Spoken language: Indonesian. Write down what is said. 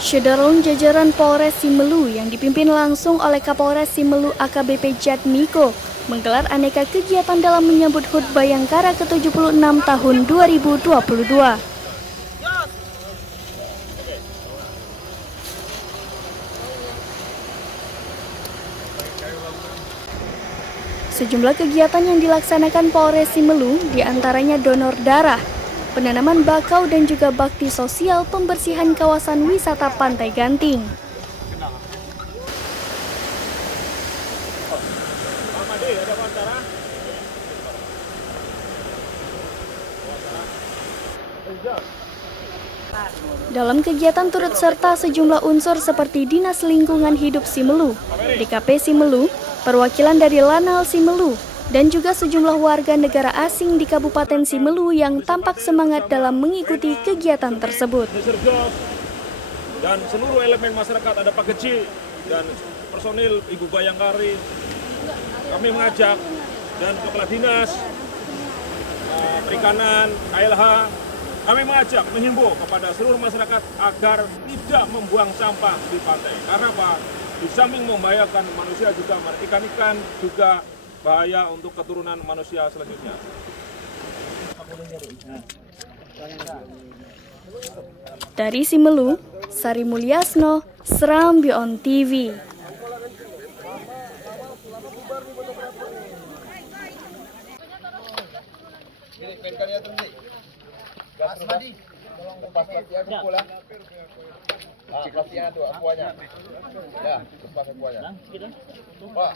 Syederung jajaran Polres Simelu yang dipimpin langsung oleh Kapolres Simelu AKBP Jatmiko menggelar aneka kegiatan dalam menyambut HUT Bayangkara ke-76 tahun 2022. Sejumlah kegiatan yang dilaksanakan Polres Simelu diantaranya donor darah, penanaman bakau dan juga bakti sosial pembersihan kawasan wisata Pantai Ganting. Dalam kegiatan turut serta sejumlah unsur seperti Dinas Lingkungan Hidup Simelu, DKP Simelu, perwakilan dari Lanal Simelu, dan juga sejumlah warga negara asing di Kabupaten Simelu yang tampak semangat dalam mengikuti kegiatan tersebut. Dan seluruh elemen masyarakat, ada Pak Kecil dan personil Ibu Bayangkari, kami mengajak, dan Kepala Dinas Perikanan, KLH, kami mengajak, menghimbau kepada seluruh masyarakat agar tidak membuang sampah di pantai. Karena apa? Di samping membahayakan manusia juga, ikan-ikan juga bahaya untuk keturunan manusia selanjutnya. Dari Simelu, Sari Mulyasno, Seram Beyond TV. Lepas latihan pukul lah. Latihan tu akuanya. Ya, lepas akuanya. Pak.